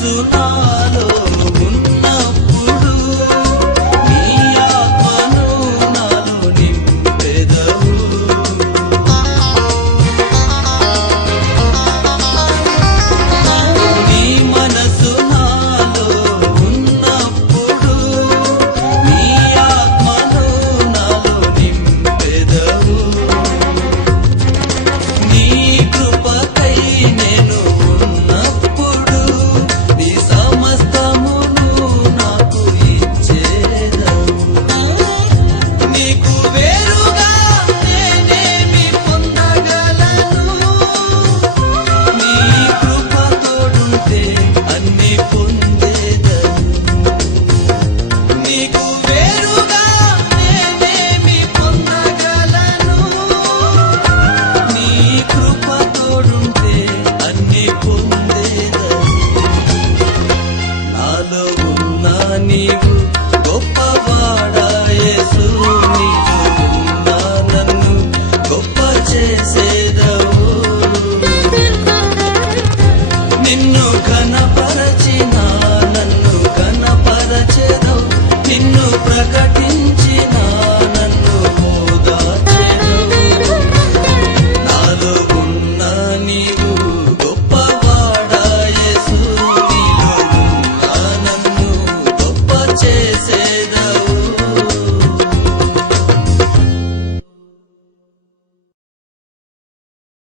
Resulallah నీవు గొప్పవాడాయేసు నీకు నన్ను గొప్ప చేసే